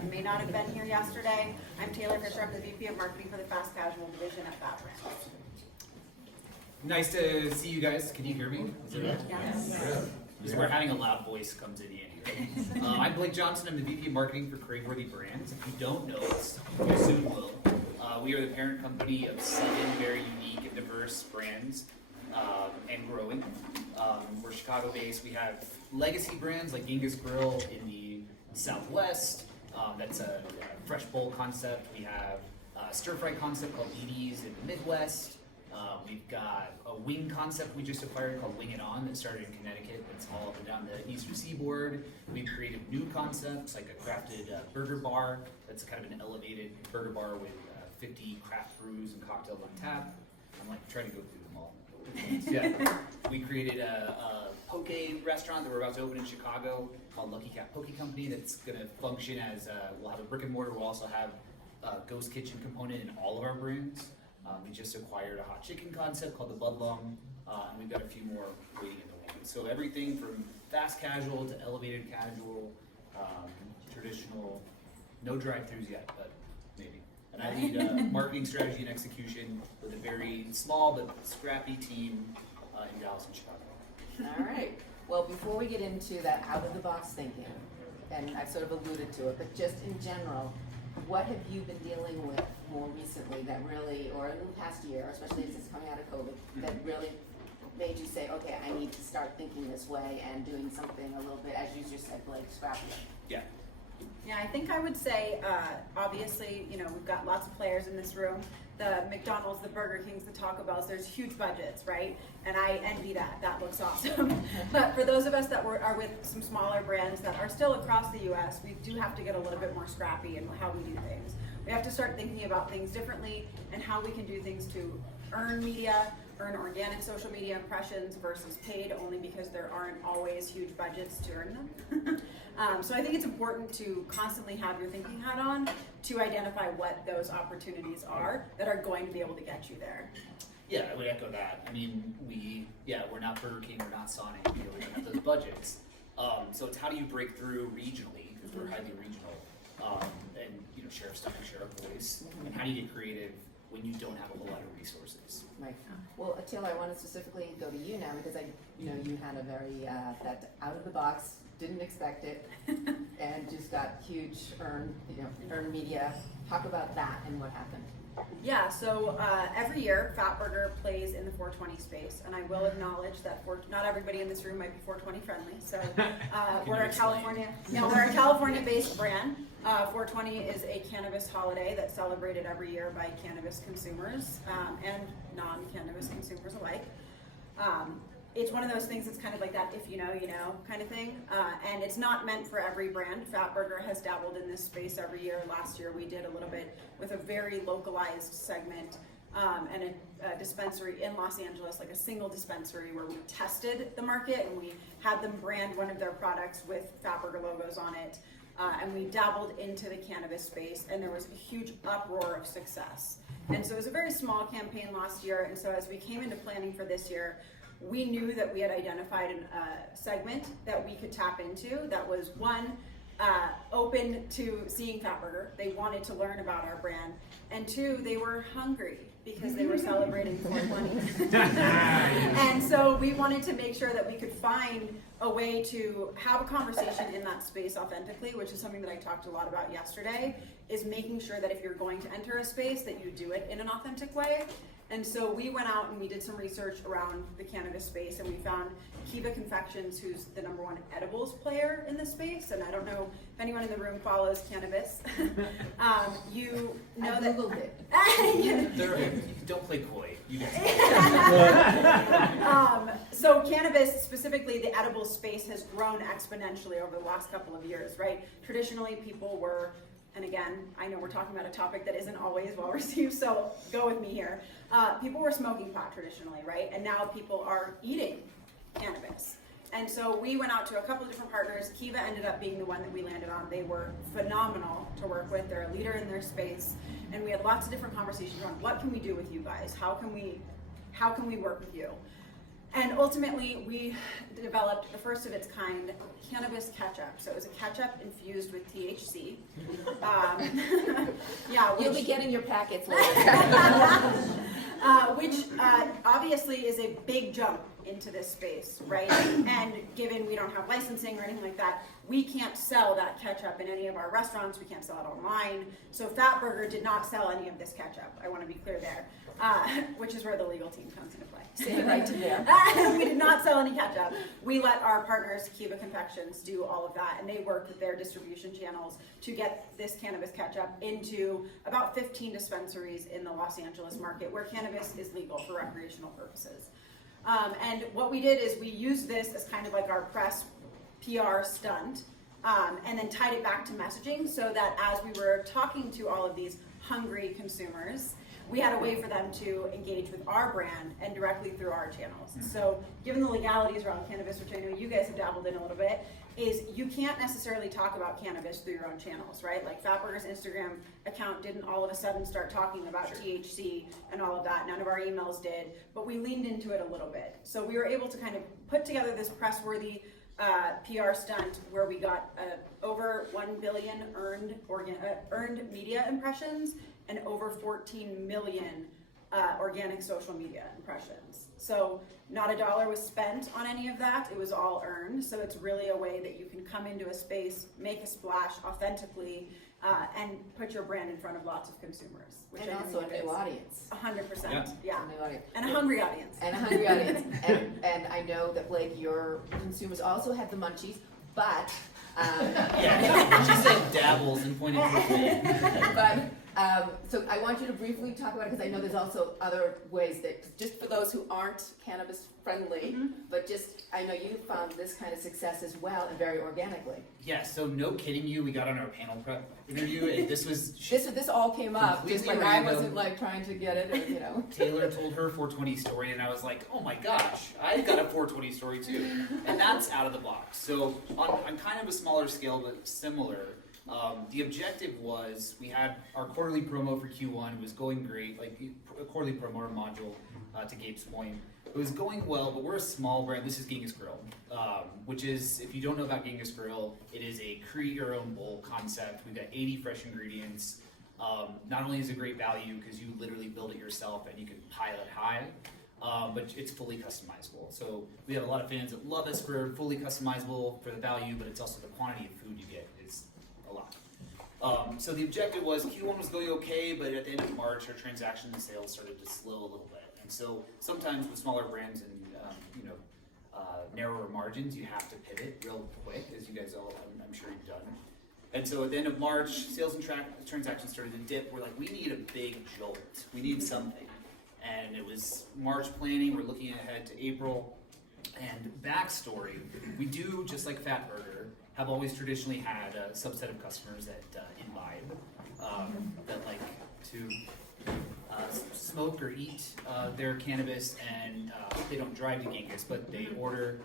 that may not have been here yesterday. I'm Taylor Fisher. I'm the VP of Marketing for the Fast Casual division at FAT Brands. Nice to see you guys. Can you hear me? Is it right? Yes. Because we're having a loud voice comes in handy. I'm Blake Johnson. I'm the VP of Marketing for Craveworthy Brands. If you don't know us, you soon will. We are the parent company of 7 very unique and diverse brands, and growing. We're Chicago-based. We have legacy brands like Genghis Grill in the Southwest. That's a fresh bowl concept. We have a stir-fry concept called Edie's in the Midwest. We've got a wing concept we just acquired called Wing It On that started in Connecticut. It's all up and down the eastern seaboard. We've created new concepts like a crafted burger bar. That's kind of an elevated burger bar with 50 craft brews and cocktails on tap. I'm like trying to go through them all. Yeah. We created a poke restaurant that we're about to open in Chicago called Lucky Cat Poke Company that's going to function as, we'll have a brick and mortar. We'll also have a ghost kitchen component in all of our brands. We just acquired a hot chicken concept called the Budlong, and we've got a few more waiting in the wings. So everything from fast casual to elevated casual, traditional, no drive-thrus yet, but maybe. And I lead marketing strategy and execution with a very small but scrappy team in Dallas and Chicago. All right. Well, before we get into that out-of-the-box thinking, and I've sort of alluded to it, but just in general, what have you been dealing with more recently that really, or in the past year, especially since coming out of COVID, that really made you say, okay, I need to start thinking this way and doing something a little bit, as you just said, Blake, scrappy? Yeah. Yeah, I think I would say, obviously, you know, we've got lots of players in this room. The McDonald's, the Burger Kings, the Taco Bells, there's huge budgets, right? And I envy that. That looks awesome. But for those of us that are with some smaller brands that are still across the U.S., we do have to get a little bit more scrappy in how we do things. We have to start thinking about things differently and how we can do things to earn media, earn organic social media impressions versus paid, only because there aren't always huge budgets to earn them. So I think it's important to constantly have your thinking hat on to identify what those opportunities are that are going to be able to get you there. Yeah, I would echo that. I mean, we're not Burger King, we're not Sonic, we don't have those budgets. So it's how do you break through regionally, because we're highly regional, and share of stomach, share of voice, and how do you get creative when you don't have a whole lot of resources? Right. Well, Attila, I want to specifically go to you now because you had a very that out of the box, didn't expect it, and just got huge earned media. Talk about that and what happened. Yeah, so every year Fatburger plays in the 420 space, and I will acknowledge that not everybody in this room might be 420 friendly. So we're a California-based brand. 420 is a cannabis holiday that's celebrated every year by cannabis consumers and non-cannabis consumers alike. It's one of those things that's kind of like that if you know, you know kind of thing. And it's not meant for every brand. Fatburger has dabbled in this space every year. Last year we did a little bit with a very localized segment and a dispensary in Los Angeles, like a single dispensary where we tested the market and we had them brand one of their products with Fatburger logos on it. And we dabbled into the cannabis space, and there was a huge uproar of success. And so it was a very small campaign last year, and so as we came into planning for this year, we knew that we had identified a segment that we could tap into that was, one, open to seeing Fatburger. They wanted to learn about our brand. And two, they were hungry because they were celebrating 420. And so we wanted to make sure that we could find a way to have a conversation in that space authentically, which is something that I talked a lot about yesterday, is making sure that if you're going to enter a space that you do it in an authentic way. And so we went out and we did some research around the cannabis space, and we found Kiva Confections, who's the #1 edibles player in this space. And I don't know if anyone in the room follows cannabis. You know I that. Googled it. Don't play coy. You guys. So cannabis, specifically the edible space, has grown exponentially over the last couple of years, right? Traditionally, people were, and again, I know we're talking about a topic that isn't always well received, so go with me here. People were smoking pot traditionally, right? And now people are eating cannabis. And so we went out to a couple of different partners. Kiva ended up being the one that we landed on. They were phenomenal to work with. They're a leader in their space. And we had lots of different conversations around what can we do with you guys? How can we work with you? And ultimately, we developed the first of its kind cannabis ketchup. So it was a ketchup infused with THC. Yeah, You'll be which, getting your packets later. which obviously is a big jump into this space, right? And given we don't have licensing or anything like that, we can't sell that ketchup in any of our restaurants. We can't sell it online. So Fatburger did not sell any of this ketchup. I want to be clear there, which is where the legal team comes into play. Say it right to there. We did not sell any ketchup. We let our partners, Cuba Confections, do all of that, and they worked with their distribution channels to get this cannabis ketchup into about 15 dispensaries in the Los Angeles market where cannabis is legal for recreational purposes. And what we did is we used this as kind of like our press PR stunt, and then tied it back to messaging so that as we were talking to all of these hungry consumers, we had a way for them to engage with our brand and directly through our channels. So given the legalities around cannabis, which I know you guys have dabbled in a little bit, is you can't necessarily talk about cannabis through your own channels, right? Like Fatburger's Instagram account didn't all of a sudden start talking about THC and all of that. None of our emails did, but we leaned into it a little bit. So we were able to kind of put together this press-worthy PR stunt where we got over 1 billion earned media impressions and over 14 million organic social media impressions. So not a dollar was spent on any of that. It was all earned. So it's really a way that you can come into a space, make a splash authentically, and put your brand in front of lots of consumers. Which And I also think a new is audience. 100%. Yeah. A new audience. And a hungry audience. And a hungry audience. And I know that, Blake, your consumers also have the munchies, but Yeah, she said dabbles and pointed to her. but so I want you to briefly talk about it because I know there's also other ways that, just for those who aren't cannabis friendly, but just, I know you found this kind of success as well and very organically. Yeah, so no kidding you, we got on our panel prep interview, and this was This all came up, just Completely like I random. wasn't like trying to get it, or, you know. Taylor told her 420 story, and I was like, oh my gosh, I got a 420 story too. And that's out of the box. So on kind of a smaller scale, but similar, the objective was we had our quarterly promo for Q1. It was going great, like a quarterly promo or module to Gabe's point. It was going well, but we're a small brand. This is Genghis Grill, which is, if you don't know about Genghis Grill, it is a create your own bowl concept. We've got 80 fresh ingredients. Not only is it great value because you literally build it yourself and you can pile it high, but it's fully customizable. So we have a lot of fans that love us for fully customizable for the value, but it's also the quantity of food you get is a lot. So the objective was Q1 was going okay, but at the end of March, our transaction and sales started to slow a little bit. And so sometimes with smaller brands and narrower margins, you have to pivot real quick, as you guys all, I'm sure you've done. And so at the end of March, sales and transactions started to dip. We're like, we need a big jolt. We need something. And it was March planning. We're looking ahead to April. And backstory, we do, just like Fatburger, have always traditionally had a subset of customers that imbibe, that like to smoke or eat their cannabis, and they don't drive to Genghis, but they order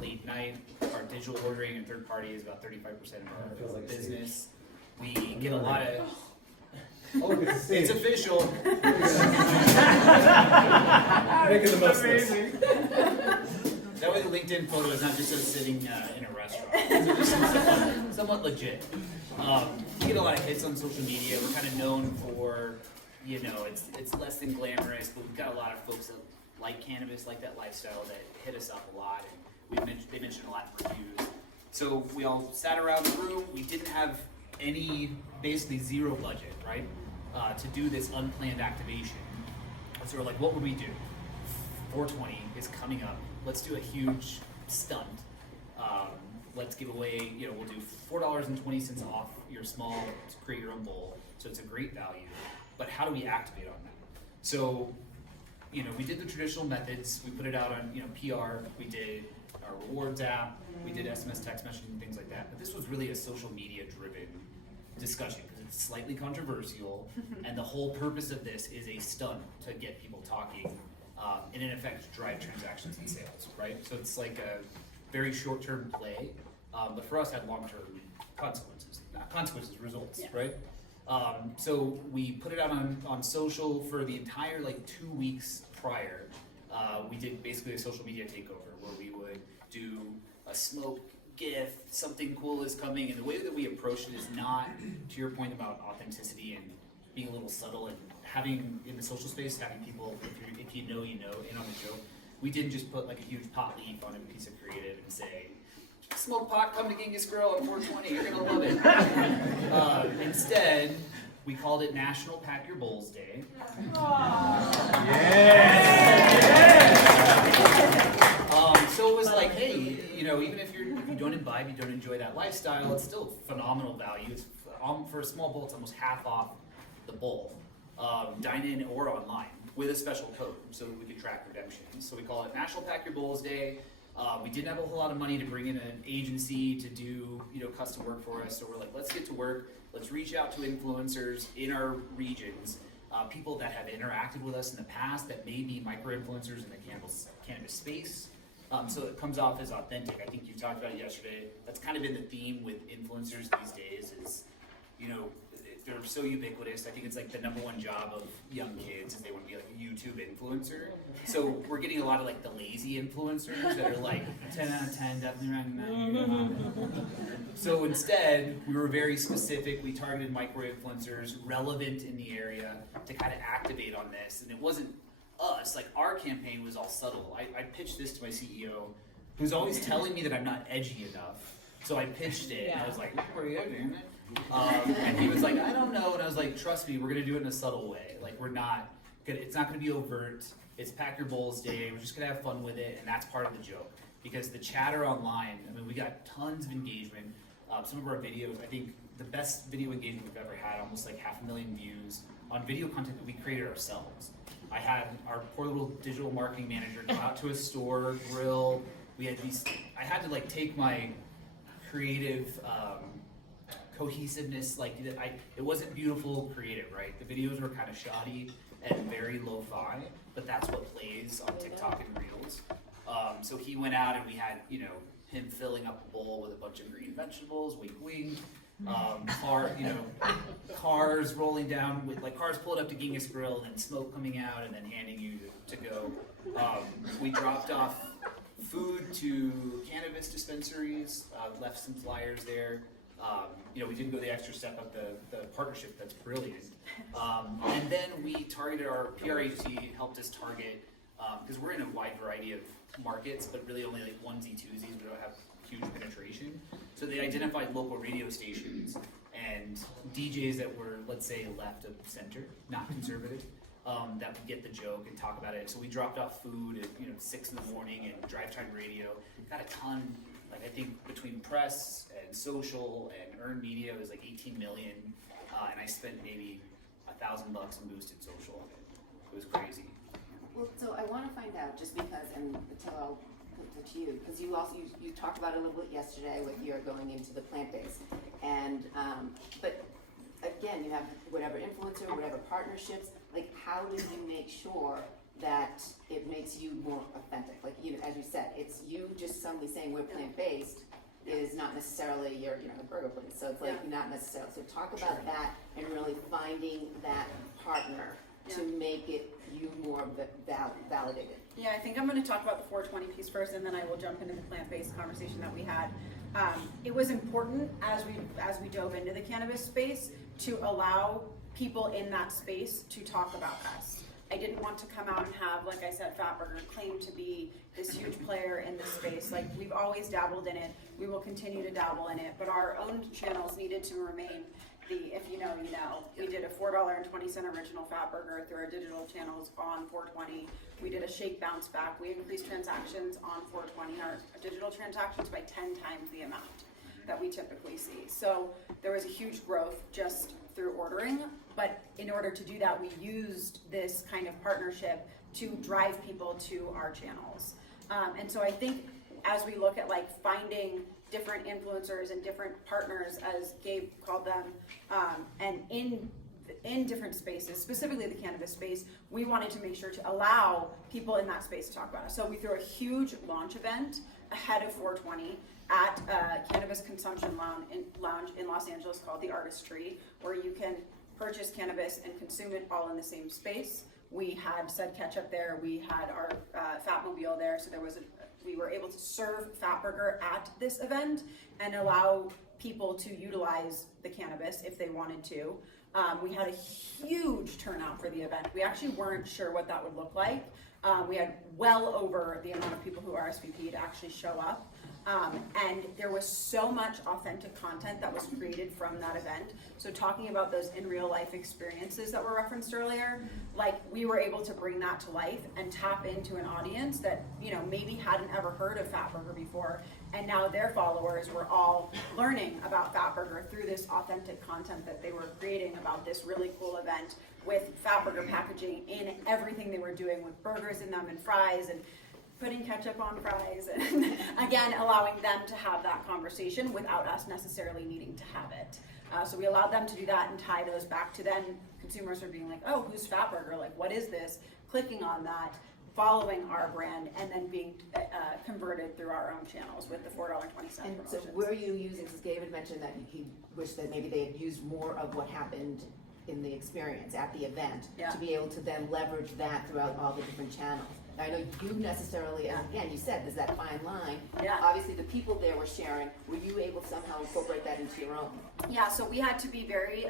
late night. Our digital ordering and third party is about 35% of our business. We get a lot of. Oh, look, it's It's official. Making the most of this. That way the LinkedIn photo is not just us sitting in a restaurant. So just somewhat legit. We get a lot of hits on social media. We're kind of known for, it's less than glamorous, but we've got a lot of folks that like cannabis, like that lifestyle, that hit us up a lot, and they mentioned a lot in reviews. So we all sat around the room. We didn't have basically zero budget, right, to do this unplanned activation. So we're like, what would we do? 420 is coming up. Let's do a huge stunt. Let's give away, we'll do $4.20 off your small to create your own bowl. So it's a great value. But how do we activate on that? So, we did the traditional methods. We put it out on, PR. We did our rewards app. We did SMS text messaging and things like that. But this was really a social media driven discussion because it's slightly controversial. And the whole purpose of this is a stunt to get people talking. And in effect, drive transactions and sales, right? So it's like a very short-term play, but for us had long-term consequences. Not consequences, results, Yeah. right? So we put it out on social for the entire 2 weeks prior. we did basically a social media takeover where we would do a smoke gift, something cool is coming, and the way that we approached it is not, to your point about authenticity and being a little subtle and having, in the social space, having people, if you know, in on the joke. We didn't just put like a huge pot leaf on a piece of creative and say, smoke pot, come to Genghis Grill on 420, you're gonna love it. Instead, we called it National Pack Your Bowls Day. So it was like, hey, even if you don't imbibe, you don't enjoy that lifestyle, it's still phenomenal value. It's, for a small bowl, it's almost half off the bowl, dine in or online with a special code, so we could track redemptions. So we call it National Pack Your Bowls Day. We didn't have a whole lot of money to bring in an agency to do custom work for us, so we're like, let's get to work. Let's reach out to influencers in our regions, people that have interacted with us in the past that may be micro-influencers in the cannabis space. So it comes off as authentic. I think you talked about it yesterday. That's kind of been the theme with influencers these days is, they're so ubiquitous. I think it's like the #1 job of young kids is they want to be like a YouTube influencer. So we're getting a lot of like the lazy influencers that are like 10 out of 10, definitely ranking. So instead, we were very specific. We targeted micro-influencers relevant in the area to kind of activate on this. And it wasn't us, like our campaign was all subtle. I pitched this to my CEO, who's always telling me that I'm not edgy enough. So I pitched it, and I was like, "You're pretty edgy, isn't it?" And he was like, "I don't know," and I was like, "Trust me, we're gonna do it in a subtle way. Like it's not gonna be overt. It's Pack Your Bowls Day. We're just gonna have fun with it, and that's part of the joke." Because the chatter online, I mean, we got tons of engagement. Some of our videos, I think the best video engagement we've ever had, almost like 500,000 views on video content that we created ourselves. I had our poor little digital marketing manager go out to a store, grill. I had to like take my creative cohesiveness, it wasn't beautiful creative, right? The videos were kind of shoddy and very lo-fi, but that's what plays on TikTok and Reels. So he went out and we had, him filling up a bowl with a bunch of green vegetables, wink wink. Cars rolling down with cars pulled up to Genghis Grill and then smoke coming out and then handing you to go. We dropped off food to cannabis dispensaries, left some flyers there. We didn't go the extra step of the partnership. That's brilliant. And then we targeted our PR agency helped us target because we're in a wide variety of markets, but really only like onesie twosies. We don't have huge penetration. So they identified local radio stations and DJs that were, let's say, left of center, not conservative, that would get the joke and talk about it. So we dropped off food at 6 in the morning and drive time radio. Got a ton, I think between press and social and earned media, it was like 18 million. And I spent maybe $1,000 on boosted social. It was crazy. Well, so I want to find out, just because, and Taylor, I'll put it to you, because you talked about it a little bit yesterday with your going into the plant-based, and but again, you have whatever influencer, whatever partnerships. Like, how do you make sure that it makes you more authentic? Like, as you said, it's you just suddenly saying we're plant-based is not necessarily your, a burger place. So it's like not necessarily. So talk about that and really finding that partner to make it you more validated. Yeah, I think I'm going to talk about the 420 piece first, and then I will jump into the plant-based conversation that we had. It was important as we dove into the cannabis space to allow people in that space to talk about us. I didn't want to come out and have, like I said, Fatburger claim to be this huge player in this space. Like, we've always dabbled in it. We will continue to dabble in it, but our own channels needed to remain if you know, you know. We did a $4.20 original Fatburger through our digital channels on 420. We did a shake bounce back. We increased transactions on 420, our digital transactions by 10 times the amount that we typically see. So there was a huge growth just through ordering, but in order to do that, we used this kind of partnership to drive people to our channels. And so I think as we look at finding different influencers and different partners, as Gabe called them, and in different spaces, specifically the cannabis space, we wanted to make sure to allow people in that space to talk about it. So we threw a huge launch event ahead of 420 at a cannabis consumption lounge in Los Angeles called The Artistry, where you can purchase cannabis and consume it all in the same space. We had Said Ketchup there. We had our Fatmobile there. So we were able to serve Fatburger at this event and allow people to utilize the cannabis if they wanted to. We had a huge turnout for the event. We actually weren't sure what that would look like. We had well over the amount of people who RSVP'd actually show up. And there was so much authentic content that was created from that event. So talking about those in real life experiences that were referenced earlier, like we were able to bring that to life and tap into an audience that, you know, maybe hadn't ever heard of Fatburger before. And now their followers were all learning about Fatburger through this authentic content that they were creating about this really cool event with Fatburger packaging in everything they were doing with burgers in them and fries and putting ketchup on fries, and again, allowing them to have that conversation without us necessarily needing to have it. So we allowed them to do that and tie those back to then consumers are being like, oh, who's Fatburger? Like, what is this? Clicking on that, following our brand, and then being converted through our own channels with the $4.20 And promotions. so were you using, because David mentioned that he wished that maybe they had used more of what happened in the experience at the event Yeah. to be able to then leverage that throughout all the different channels. Now, I know you necessarily, and again, you said there's that fine line. Yeah. Obviously, the people there were sharing. Were you able to somehow incorporate that into your own? Yeah, so we had to be very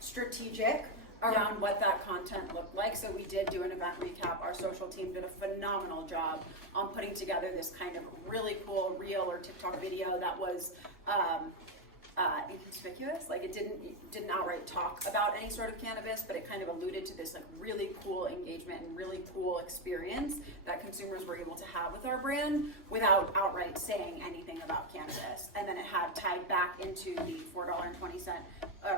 strategic around what that content looked like. So we did do an event recap. Our social team did a phenomenal job on putting together this kind of really cool reel or TikTok video that was inconspicuous. Like it didn't outright talk about any sort of cannabis, but it kind of alluded to this like really cool engagement and really cool experience that consumers were able to have with our brand without outright saying anything about cannabis. And then it had tied back into the $4.20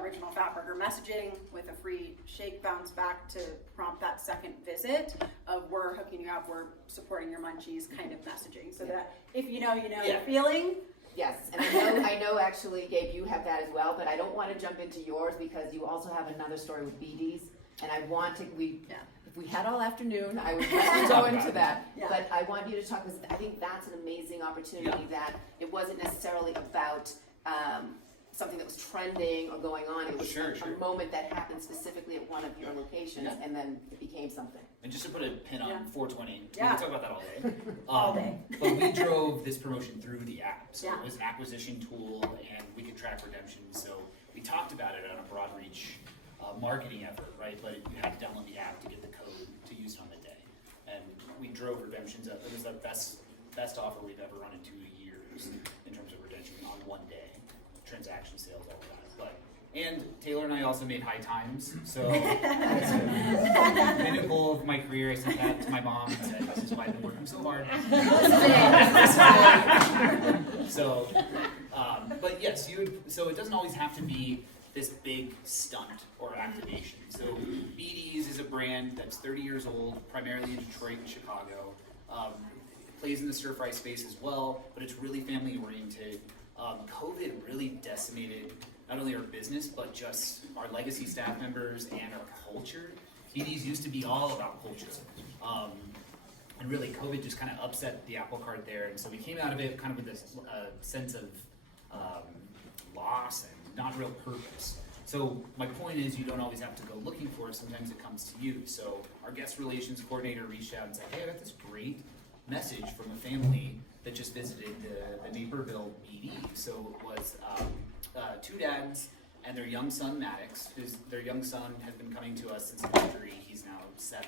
original Fatburger messaging with a free shake bounce back to prompt that second visit of we're hooking you up, we're supporting your munchies kind of messaging. So that if you know, Yeah. feeling. Yes, and I know actually, Gabe, you have that as well, but I don't want to jump into yours because you also have another story with BDs, and I want to, if we had all afternoon, I would love to go into that. Yeah. But I want you to talk, because I think that's an amazing opportunity that it wasn't necessarily about something that was trending or going on. It was Sure. a moment that happened specifically at one of your locations, Yeah. and then it became something. And just to put a pin on Yeah. 420, we Yeah. can talk about that all day. All day. But we drove this promotion through the app. So Yeah. it was an acquisition tool and we could track redemptions. So we talked about it on a broad reach marketing effort, right? But you had to download the app to get the code to use it on the day. And we drove redemptions up. It was the best offer we've ever run in 2 years in terms of redemption on one day. Transaction sales, all of that. And Taylor and I also made high times. So pinnacle of my career, I sent that to my mom and said, this is why I've been working so hard. So, but yes, so it doesn't always have to be this big stunt or activation. So BD's is a brand that's 30 years old, primarily in Detroit and Chicago. Plays in the stir fry space as well, but it's really family oriented. COVID really decimated not only our business, but just our legacy staff members and our culture. BD's used to be all about culture. And really COVID just kind of upset the apple cart there. And so we came out of it kind of with this sense of loss and not real purpose. So my point is you don't always have to go looking for it. Sometimes it comes to you. So our guest relations coordinator reached out and said, hey, I got this great message from a family that just visited the Naperville BD. So it was two dads and their young son Maddox. Their young son has been coming to us since he was 3. He's now 7,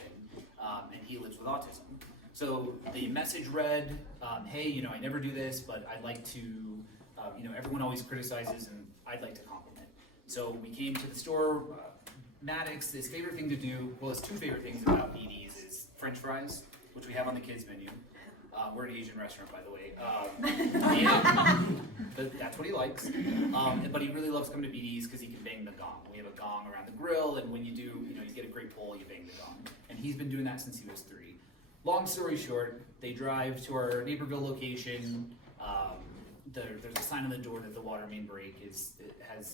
and he lives with autism. So the message read, hey, I never do this, but I'd like to, everyone always criticizes and I'd like to compliment. So we came to the store. Maddox, his favorite thing to do, well, his 2 favorite things about BD's is French fries, which we have on the kids menu. We're an Asian restaurant, by the way. That's what he likes. But he really loves coming to BD's because he can bang the gong. We have a gong around the grill, and when you do, you get a great pull, you bang the gong. And he's been doing that since he was 3. Long story short, they drive to our Naperville location. There's a sign on the door that the water main break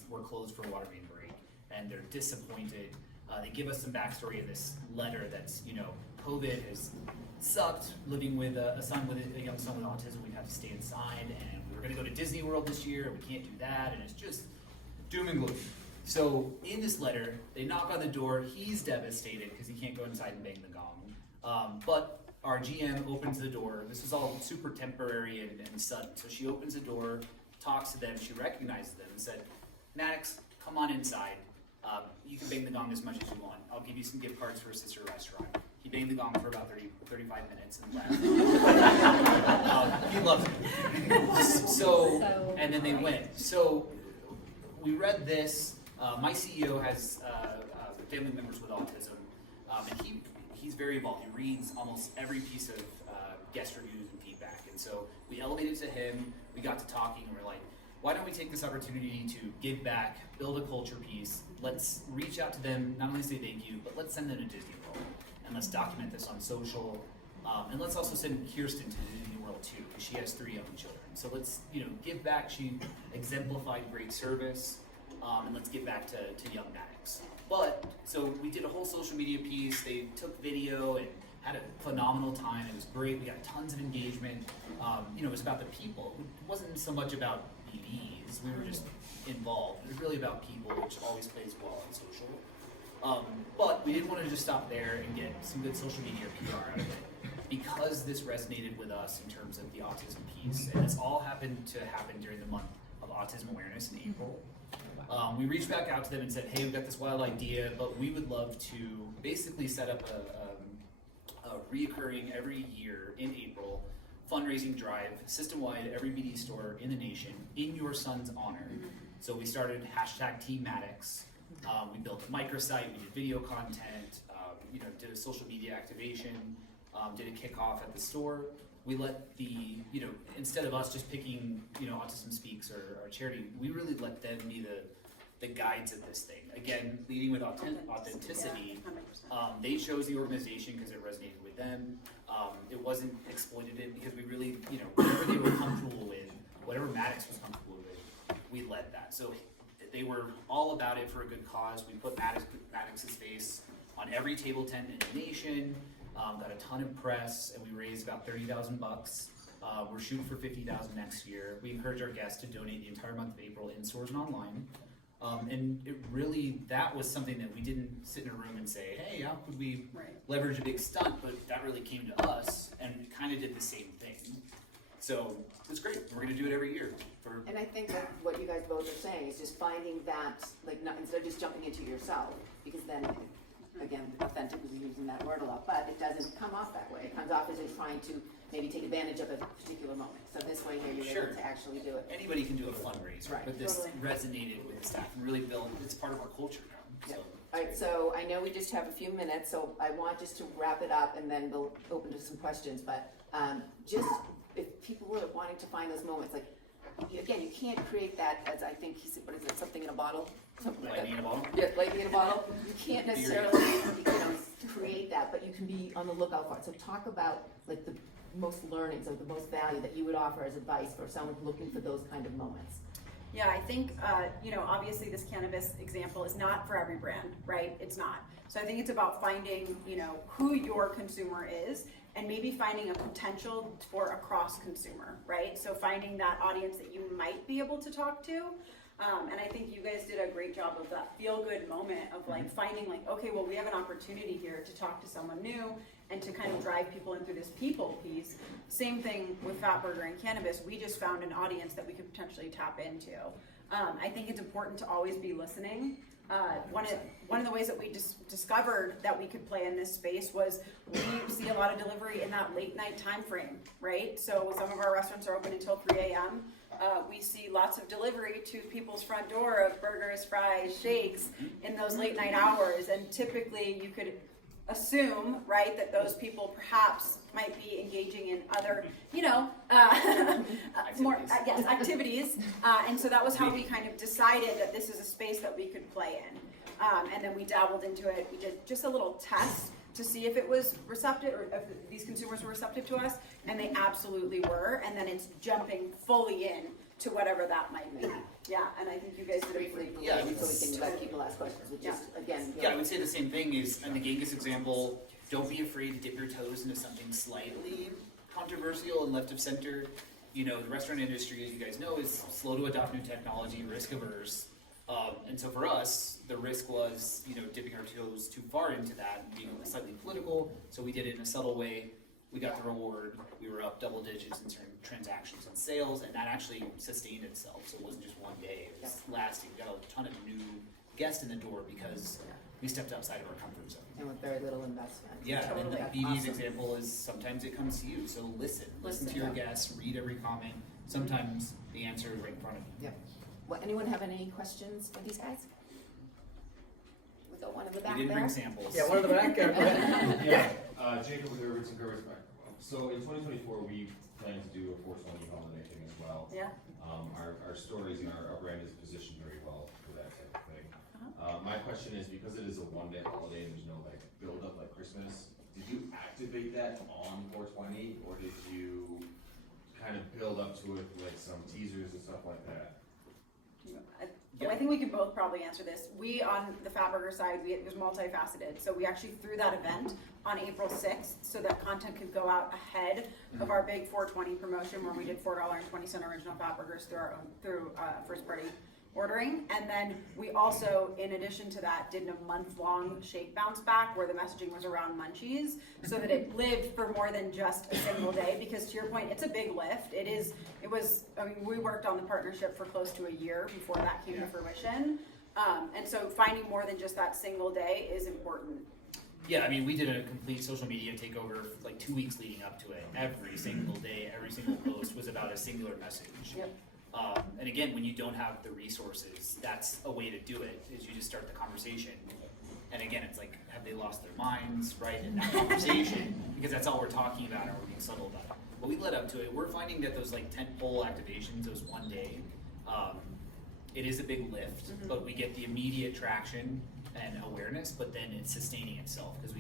we're closed for water main break, and they're disappointed. They give us some backstory in this letter that's, COVID has sucked. Living with a young son with autism, we've had to stay inside, and we were going to go to Disney World this year, and we can't do that, and it's just doom and gloom. So in this letter, they knock on the door. He's devastated because he can't go inside and bang the gong. But our GM opens the door. This is all super temporary and sudden. So she opens the door, talks to them. She recognizes them and said, Maddox, come on inside. You can bang the gong as much as you want. I'll give you some gift cards for a sister restaurant. He banged the gong for about 35 minutes and left. He loved it. So, and then they went. So we read this. My CEO has family members with autism, and he's very involved. He reads almost every piece of guest reviews and feedback. And so we elevated to him. We got to talking, and we're like, why don't we take this opportunity to give back, build a culture piece? Let's reach out to them, not only say thank you, but let's send them to Disney World. And let's document this on social. And let's also send Kirsten to Disney World too, because she has 3 young children. So let's, give back. She exemplified great service. And let's give back to young Maddox. But, so we did a whole social media piece. They took video and had a phenomenal time. It was great. We got tons of engagement. It was about the people. It wasn't so much about BBs. We were just involved. It was really about people, which always plays well on social. But we didn't want to just stop there and get some good social media PR out of it. Because this resonated with us in terms of the autism piece, and this all happened to happen during the month of autism awareness in April. We reached back out to them and said, hey, we've got this wild idea, but we would love to basically set up a reoccurring every year in April fundraising drive, system-wide, every BD store in the nation, in your son's honor. So we started #Team Maddox. We built a microsite, we did video content, did a social media activation, did a kickoff at the store. We let the, instead of us just picking, Autism Speaks or charity, we really let them be the guides of this thing. Again, leading with authenticity. They chose the organization because it resonated with them. It wasn't exploitative because we really, whatever they were comfortable with, whatever Maddox was comfortable with, we led that. So they were all about it for a good cause. We put Maddox's face on every table tent in the nation. Got a ton of press, and we raised about $30,000. We're shooting for $50,000 next year. We encourage our guests to donate the entire month of April in stores and online. And it really, that was something that we didn't sit in a room and say, hey, how could we leverage a big stunt? But that really came to us, and we kind of did the same thing. So it's great. We're going to do it every year. And I think that what you guys both are saying is just finding that, instead of just jumping into yourself, because then, again, authentic is using that word a lot, but it doesn't come off that way. It comes off as it's trying to maybe take advantage of a particular moment. So this way here, you're able to actually do it. Anybody can do a fundraiser, but this resonated with the staff and really built, it's part of our culture now. So. All right, so I know we just have a few minutes, so I want just to wrap it up and then we'll open to some questions, but just if people were wanting to find those moments, again, you can't create that as I think he said, what is it, something in a bottle? Something like Lightning in a bottle? Yeah, lightning in a bottle. You can't necessarily, create that, but you can be on the lookout for it. So talk about the most learnings or the most value that you would offer as advice for someone looking for those kind of moments. Yeah, I think, obviously this cannabis example is not for every brand, right? It's not. So I think it's about finding, who your consumer is and maybe finding a potential for a cross consumer, right? So finding that audience that you might be able to talk to. And I think you guys did a great job of that feel-good moment of finding okay, well, we have an opportunity here to talk to someone new and to kind of drive people in through this people piece. Same thing with Fatburger and cannabis. We just found an audience that we could potentially tap into. I think it's important to always be listening. One of the ways that we discovered that we could play in this space was we see a lot of delivery in that late night time frame, right? So some of our restaurants are open until 3 a.m. We see lots of delivery to people's front door of burgers, fries, shakes in those late night hours. And typically you could assume, right, that those people perhaps might be engaging in other, activities. And so that was how we kind of decided that this is a space that we could play in. And then we dabbled into it. We did just a little test to see if it was receptive or if these consumers were receptive to us, and they absolutely were. And then it's jumping fully in to whatever that might be. Yeah, and I think you guys did it pretty so we can let people ask questions, which is, again... Yeah, I would say the same thing is, in the Genghis example, don't be afraid to dip your toes into something slightly controversial and left of center. The restaurant industry, as you guys know, is slow to adopt new technology, risk averse. And so for us, the risk was, dipping our toes too far into that and being slightly political. So we did it in a subtle way. We got the reward. We were up double digits in certain transactions and sales, and that actually sustained itself. So it wasn't just one day; it was lasting. We got a ton of new guests in the door because we stepped outside of our comfort zone. And with very little investment. Yeah, Totally. and like That's BD's awesome. example is sometimes it comes to you. So listen to your yeah. guests, read every comment. Sometimes the answer is right in front of you. Yep. Well, anyone have any questions for these guys? We got one in the back We didn't there. bring samples. Yeah, one in the back. Yeah, Jacob with Irvington Garbage Back. So in 2024, we plan to do a 420 holiday thing as well. Yeah. Our stories and our brand is positioned very well for that type of thing. My question is, because it is a one-day holiday and there's no like build up like Christmas, did you activate that on 420, or did you kind of build up to it with some teasers and stuff like that? I think we can both probably answer this. We, on the Fatburger side, it was multifaceted. So we actually threw that event on April 6th so that content could go out ahead of our big 420 promotion where we did $4.20 original Fatburgers through first party ordering. And then we also, in addition to that, did a month-long shake bounce back where the messaging was around munchies so that it lived for more than just a single day, because to your point, it's a big lift. We worked on the partnership for close to a year before that came to fruition. And so finding more than just that single day is important. Yeah, we did a complete social media takeover like 2 weeks leading up to it. Every single day, every single post was about a singular message. Yep. And again, when you don't have the resources, that's a way to do it, is you just start the conversation. And again, it's like, have they lost their minds, right, in that conversation? Because that's all we're talking about, and we're being subtle about it. But we led up to it. We're finding that those like tentpole activations, those one day, it is a big lift, but we get the immediate traction and awareness, but then it's sustaining itself because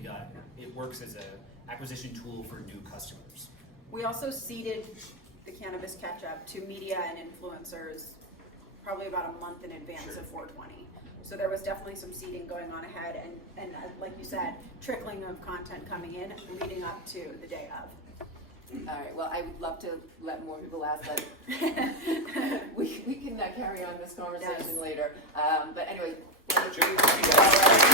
it works as a acquisition tool for new customers. We also seeded the cannabis ketchup to media and influencers probably about a month in advance of 420. So there was definitely some seeding going on ahead and like you said, trickling of content coming in leading up to the day of. All right, well, I would love to let more people ask, but we can carry on this conversation later. But anyway, Sure. all right.